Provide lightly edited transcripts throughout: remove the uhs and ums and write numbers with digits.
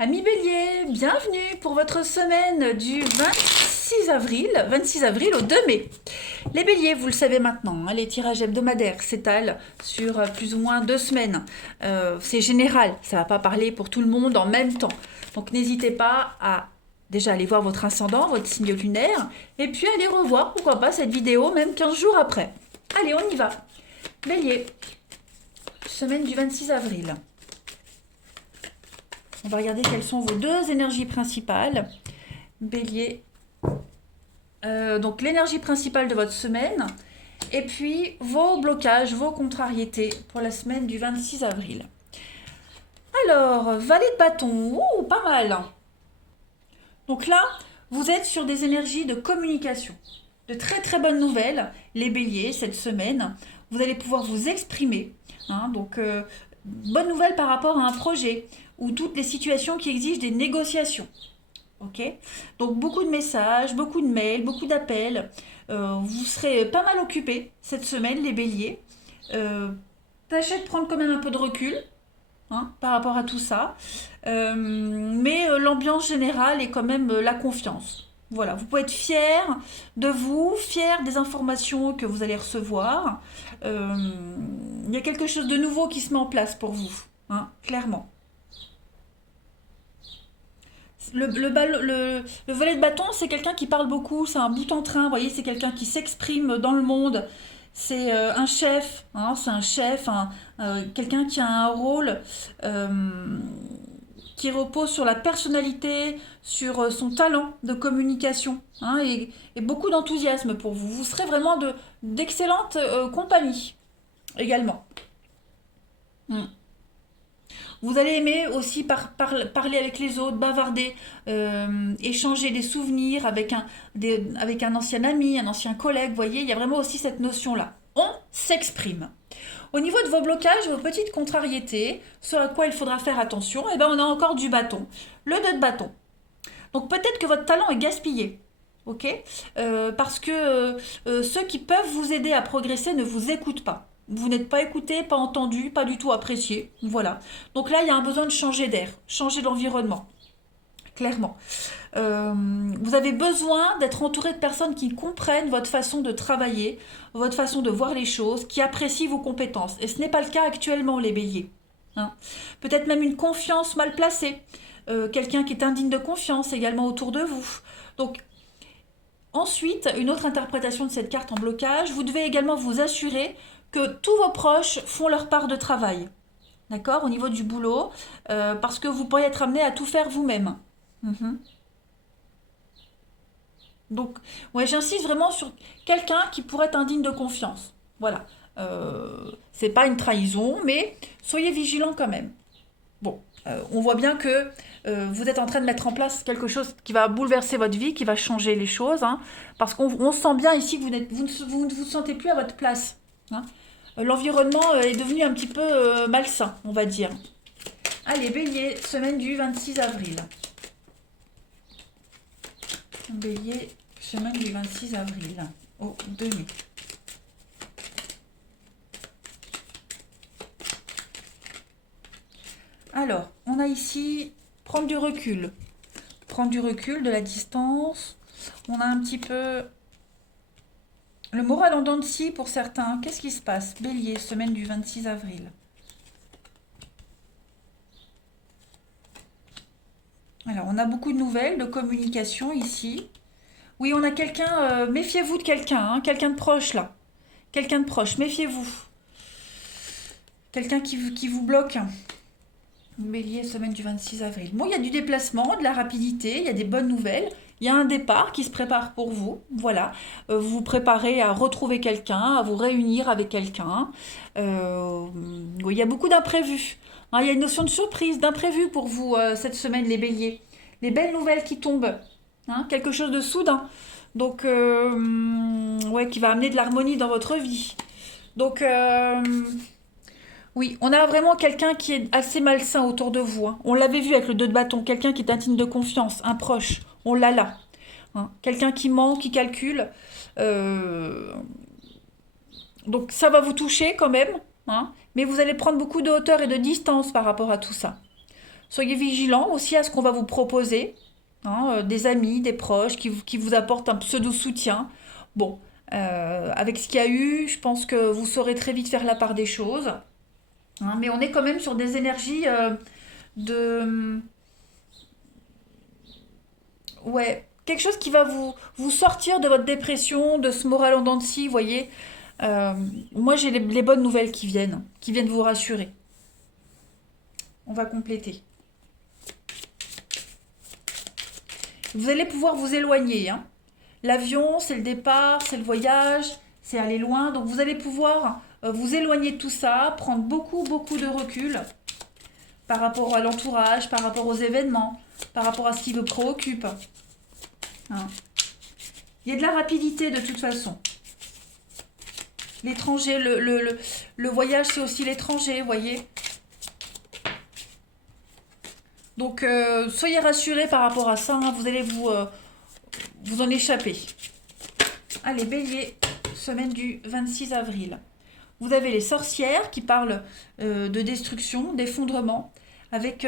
Amis Bélier, bienvenue pour votre semaine du 26 avril au 2 mai. Les Béliers, vous le savez maintenant, les tirages hebdomadaires s'étalent sur plus ou moins 2 semaines. C'est général, ça ne va pas parler pour tout le monde en même temps. Donc n'hésitez pas à déjà aller voir votre ascendant, votre signe lunaire, et puis aller revoir, pourquoi pas, cette vidéo même 15 jours après. Allez, on y va. Bélier, semaine du 26 avril. On va regarder quelles sont vos deux énergies principales. Bélier, donc l'énergie principale de votre semaine, et puis vos blocages, vos contrariétés pour la semaine du 26 avril. Alors, valet de bâton, pas mal. Donc là, vous êtes sur des énergies de communication. De très très bonnes nouvelles, les béliers, cette semaine. Vous allez pouvoir vous exprimer. Donc, bonne nouvelle par rapport à un projet ou toutes les situations qui exigent des négociations. Ok. Donc beaucoup de messages, beaucoup de mails, beaucoup d'appels. Vous serez pas mal occupés cette semaine, les béliers. Tâchez de prendre quand même un peu de recul par rapport à tout ça. Mais l'ambiance générale est quand même la confiance. Voilà, vous pouvez être fier de vous, fier des informations que vous allez recevoir. Il y a quelque chose de nouveau qui se met en place pour vous, clairement. Le volet de bâton, c'est quelqu'un qui parle beaucoup, c'est un bout en train, vous voyez, c'est quelqu'un qui s'exprime dans le monde. C'est un chef, c'est un chef, quelqu'un qui a un rôle qui repose sur la personnalité, sur son talent de communication, et beaucoup d'enthousiasme pour vous. Vous serez vraiment d'excellente compagnie également. Mm. Vous allez aimer aussi parler avec les autres, bavarder, échanger des souvenirs avec un ancien ami, un ancien collègue. Vous voyez, il y a vraiment aussi cette notion-là. On s'exprime. Au niveau de vos blocages, vos petites contrariétés, ce à quoi il faudra faire attention, eh ben on a encore du bâton. Le 2 de bâton. Donc peut-être que votre talent est gaspillé. Ok. Parce que ceux qui peuvent vous aider à progresser ne vous écoutent pas. Vous n'êtes pas écouté, pas entendu, pas du tout apprécié. Voilà. Donc là, il y a un besoin de changer d'air, changer d'environnement, clairement. Vous avez besoin d'être entouré de personnes qui comprennent votre façon de travailler, votre façon de voir les choses, qui apprécient vos compétences. Et ce n'est pas le cas actuellement, les béliers. Peut-être même une confiance mal placée. Quelqu'un qui est indigne de confiance également autour de vous. Donc, ensuite, une autre interprétation de cette carte en blocage, vous devez également vous assurer que tous vos proches font leur part de travail. D'accord, au niveau du boulot, parce que vous pourriez être amené à tout faire vous-même. Mhm. Donc, ouais, j'insiste vraiment sur quelqu'un qui pourrait être indigne de confiance. Voilà. C'est pas une trahison, mais soyez vigilants quand même. Bon, on voit bien que vous êtes en train de mettre en place quelque chose qui va bouleverser votre vie, qui va changer les choses, parce qu'on sent bien ici que vous ne vous sentez plus à votre place. hein. L'environnement est devenu un petit peu malsain, on va dire. Allez, bélier, semaine du 26 avril. Bélier, semaine du 26 avril au 2 mai. Alors, on a ici prendre du recul. Prendre du recul, de la distance. On a un petit peu le moral en dents de scie pour certains. Qu'est-ce qui se passe? Bélier, semaine du 26 avril. Alors, on a beaucoup de nouvelles, de communication ici. Oui, on a quelqu'un, méfiez-vous de quelqu'un, quelqu'un de proche là. Quelqu'un de proche, méfiez-vous. Quelqu'un qui vous bloque. Bélier, semaine du 26 avril. Bon, il y a du déplacement, de la rapidité, il y a des bonnes nouvelles. Il y a un départ qui se prépare pour vous. Voilà. Vous vous préparez à retrouver quelqu'un, à vous réunir avec quelqu'un. Oui, il y a beaucoup d'imprévus. Il y a une notion de surprise, d'imprévu pour vous cette semaine, les béliers. Les belles nouvelles qui tombent. Quelque chose de soudain. Donc, ouais, qui va amener de l'harmonie dans votre vie. Donc, oui, on a vraiment quelqu'un qui est assez malsain autour de vous. On l'avait vu avec le 2 de bâton, quelqu'un qui est indigne de confiance, un proche. On l'a là. Quelqu'un qui ment, qui calcule. Euh, Donc ça va vous toucher quand même, mais vous allez prendre beaucoup de hauteur et de distance par rapport à tout ça. Soyez vigilants aussi à ce qu'on va vous proposer, hein, des amis, des proches qui vous apportent un pseudo-soutien. Bon, avec ce qu'il y a eu, je pense que vous saurez très vite faire la part des choses, hein, mais on est quand même sur des énergies de... Ouais, quelque chose qui va vous sortir de votre dépression, de ce moral en dents de scie, vous voyez. Euh, Moi, j'ai les bonnes nouvelles qui viennent vous rassurer. On va compléter. Vous allez pouvoir vous éloigner, hein. L'avion, c'est le départ, c'est le voyage, c'est aller loin. Donc vous allez pouvoir vous éloigner de tout ça, prendre beaucoup de recul par rapport à l'entourage, par rapport aux événements, par rapport à ce qui vous préoccupe, hein. Il y a de la rapidité de toute façon. L'étranger, le voyage, c'est aussi l'étranger, vous voyez. Donc soyez rassurés par rapport à ça, hein. Vous allez vous en échapper. Allez, Bélier, semaine du 26 avril. Vous avez les sorcières qui parlent de destruction, d'effondrement, avec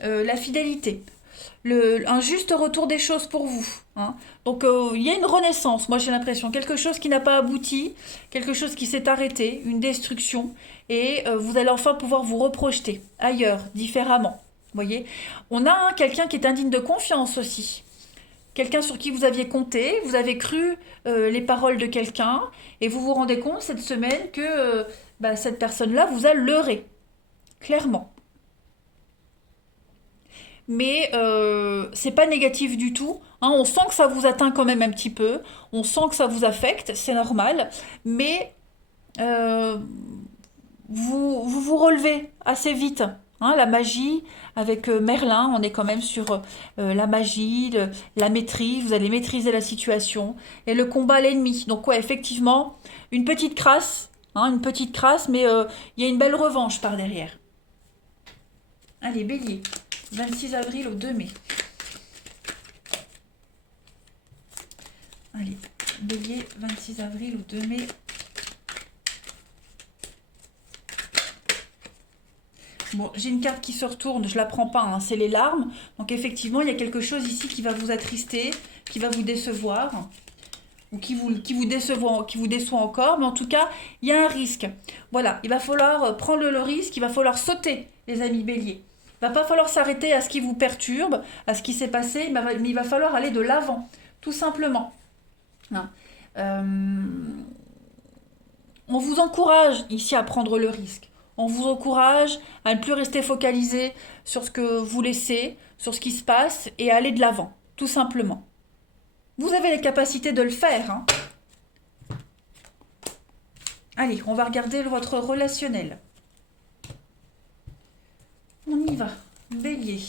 la fidélité. Un juste retour des choses pour vous, hein. Donc il y a une renaissance, moi j'ai l'impression, quelque chose qui n'a pas abouti, quelque chose qui s'est arrêté, une destruction, et vous allez enfin pouvoir vous reprojeter ailleurs, différemment. Vous voyez, on a quelqu'un qui est indigne de confiance aussi. Quelqu'un sur qui vous aviez compté, vous avez cru les paroles de quelqu'un, et vous vous rendez compte cette semaine que cette personne-là vous a leurré, clairement. Mais c'est pas négatif du tout, hein. On sent que ça vous atteint quand même un petit peu, on sent que ça vous affecte, c'est normal, mais euh, vous relevez assez vite, hein. La magie, avec Merlin, on est quand même sur la magie, la maîtrise, vous allez maîtriser la situation, et le combat à l'ennemi. Donc ouais, effectivement, une petite crasse, hein, une petite crasse, mais il y a une belle revanche par derrière. Allez, Bélier, 26 avril au 2 mai. Allez, Bélier, 26 avril au 2 mai. Bon, j'ai une carte qui se retourne, je la prends pas, hein, c'est les larmes. Donc effectivement, il y a quelque chose ici qui va vous attrister, qui va vous décevoir, ou qui vous déçoit encore. Mais en tout cas, il y a un risque. Voilà, il va falloir prendre le risque, il va falloir sauter, les amis béliers. Il va pas falloir s'arrêter à ce qui vous perturbe, à ce qui s'est passé, mais il va falloir aller de l'avant, tout simplement, hein. Euh, on vous encourage ici à prendre le risque. On vous encourage à ne plus rester focalisé sur ce que vous laissez, sur ce qui se passe et à aller de l'avant, tout simplement. Vous avez les capacités de le faire, hein. Allez, on va regarder votre relationnel. On y va. Bélier.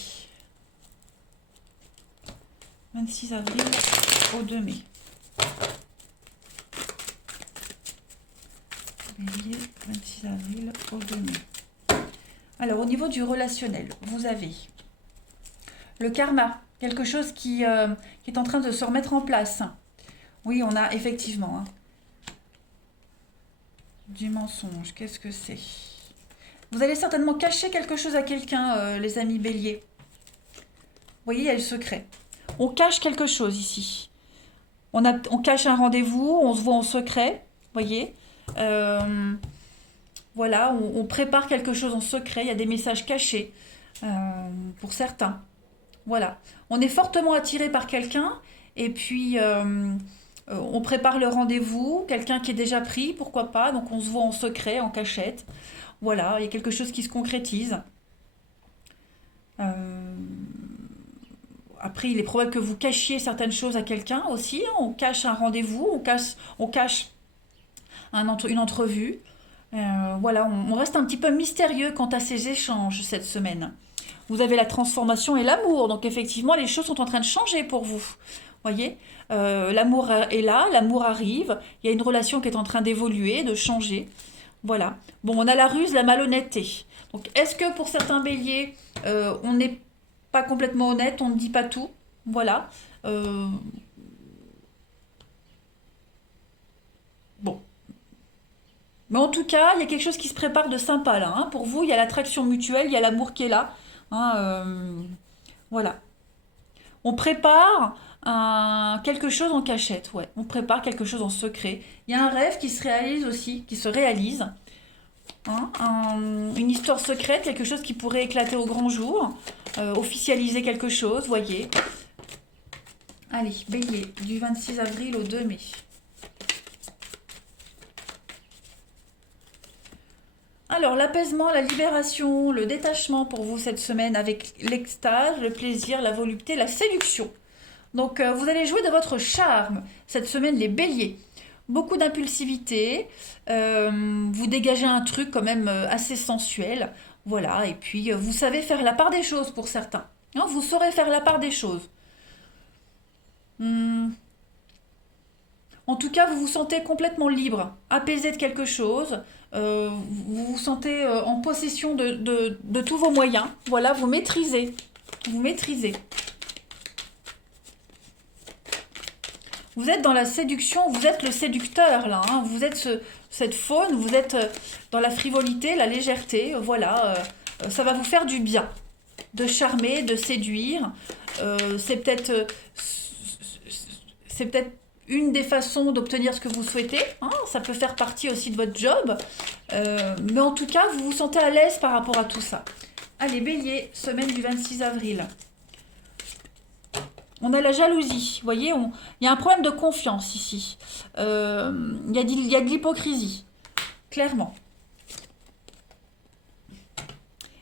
26 avril au 2 mai. Bélier, 26 avril au 2 mai. Alors, au niveau du relationnel, vous avez le karma, quelque chose qui est en train de se remettre en place. Oui, on a effectivement, hein, du mensonge. Qu'est-ce que c'est? Vous allez certainement cacher quelque chose à quelqu'un, les amis béliers. Vous voyez, il y a le secret. On cache quelque chose ici. On cache un rendez-vous, on se voit en secret, vous voyez. Euh, voilà, on prépare quelque chose en secret, il y a des messages cachés euh, pour certains. Voilà, on est fortement attiré par quelqu'un et puis on prépare le rendez-vous, quelqu'un qui est déjà pris, pourquoi pas, donc on se voit en secret, en cachette. Voilà, il y a quelque chose qui se concrétise. Euh, Après, il est probable que vous cachiez certaines choses à quelqu'un aussi, hein. On cache un rendez-vous, on cache une entrevue. Voilà, on reste un petit peu mystérieux quant à ces échanges cette semaine. Vous avez la transformation et l'amour, donc effectivement, les choses sont en train de changer pour vous. Voyez, l'amour est là, l'amour arrive, il y a une relation qui est en train d'évoluer, de changer. Voilà. Bon, on a la ruse, la malhonnêteté. Donc, est-ce que pour certains béliers, on n'est pas complètement honnête, on ne dit pas tout? Voilà. Euh, bon. Mais en tout cas, il y a quelque chose qui se prépare de sympa là, hein. Pour vous, il y a l'attraction mutuelle, il y a l'amour qui est là. hein, voilà. On prépare quelque chose en cachette, ouais. On prépare quelque chose en secret. Il y a un rêve qui se réalise aussi, qui se réalise. Hein, une histoire secrète, quelque chose qui pourrait éclater au grand jour, officialiser quelque chose, voyez. Allez, bélier, du 26 avril au 2 mai. Alors, l'apaisement, la libération, le détachement pour vous cette semaine avec l'extase, le plaisir, la volupté, la séduction. Donc, vous allez jouer de votre charme cette semaine, les béliers. Beaucoup d'impulsivité, vous dégagez un truc quand même assez sensuel. Voilà, et puis vous savez faire la part des choses pour certains. Hein, vous saurez faire la part des choses. Hmm. En tout cas, vous vous sentez complètement libre, apaisé de quelque chose. Vous vous sentez en possession de tous vos moyens. Voilà, vous maîtrisez. Vous maîtrisez. Vous êtes dans la séduction, vous êtes le séducteur là. Hein. Vous êtes cette faune, vous êtes dans la frivolité, la légèreté. Voilà, ça va vous faire du bien. De charmer, de séduire. C'est peut-être c'est peut-être une des façons d'obtenir ce que vous souhaitez. Hein, ça peut faire partie aussi de votre job. Mais en tout cas, vous vous sentez à l'aise par rapport à tout ça. Allez, bélier, semaine du 26 avril. On a la jalousie. Vous voyez, il y a un problème de confiance ici. Il y a de l'hypocrisie. Clairement.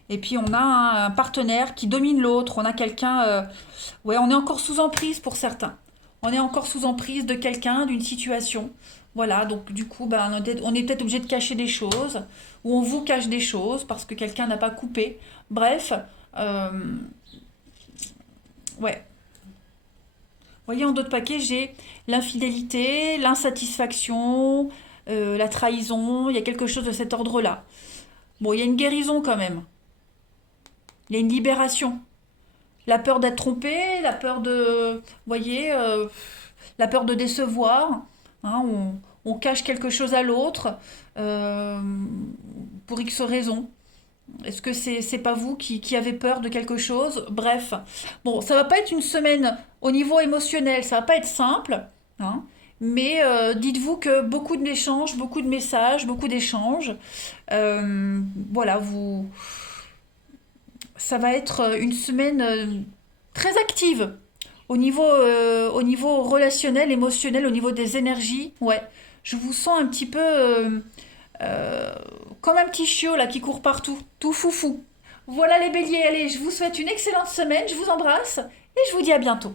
Et puis on a un partenaire qui domine l'autre. On a quelqu'un... ouais, on est encore sous emprise pour certains. On est encore sous emprise de quelqu'un, d'une situation. Voilà, donc du coup, ben, on est peut-être obligé de cacher des choses. Ou on vous cache des choses parce que quelqu'un n'a pas coupé. Bref, euh, ouais. Vous voyez, en d'autres paquets, j'ai l'infidélité, l'insatisfaction, la trahison. Il y a quelque chose de cet ordre-là. Bon, il y a une guérison quand même. Il y a une libération. La peur d'être trompé, la peur de, vous voyez, la peur de décevoir. Hein, on cache quelque chose à l'autre euh, pour X raisons. Est-ce que c'est pas vous qui avez peur de quelque chose? Bref, bon, ça va pas être une semaine au niveau émotionnel, ça va pas être simple, hein, mais dites-vous que beaucoup d'échanges, beaucoup de messages, beaucoup d'échanges, voilà, ça va être une semaine très active au niveau relationnel, émotionnel, au niveau des énergies. Ouais, je vous sens un petit peu euh, comme un petit chiot là qui court partout, tout foufou. Voilà les béliers, allez, je vous souhaite une excellente semaine, je vous embrasse et je vous dis à bientôt.